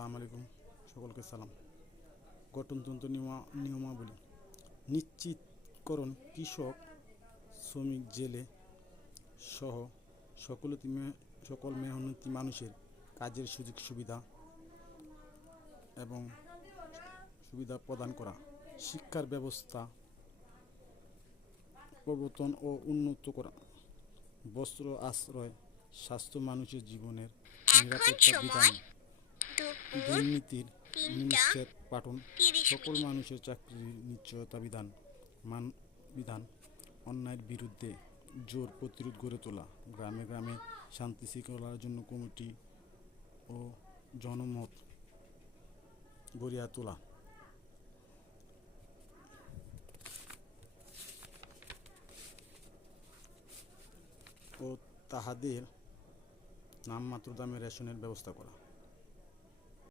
আসসালামু আলাইকুম, সকলকে সালাম। গঠনতন্ত্র নিয়মাবলী নিশ্চিতকরণ, কৃষক, শ্রমিক, জেলে সহ সকল মেহনতি মানুষের কাজের সুযোগ সুবিধা প্রদান করা, শিক্ষার ব্যবস্থা প্রবর্তন ও উন্নত করা, বস্ত্র, আশ্রয়, স্বাস্থ্য, মানুষের জীবনের এখন নিরাপত্তা বিধান, সময় দুপুর দুর্নীতির ৩টা নিষেধ পাঠন, ৩০ সকল মিনিট। মানুষের চাকরির নিশ্চয়তা বিধান, অন্যায়ের বিরুদ্ধে জোর প্রতিরোধ গড়ে তোলা, গ্রামে গ্রামে শান্তি শৃঙ্খলার জন্য কমিটি ও জনমত গড়িয়া তোলা ও তাহাদের নামমাত্র দামে রেশনের ব্যবস্থা করা।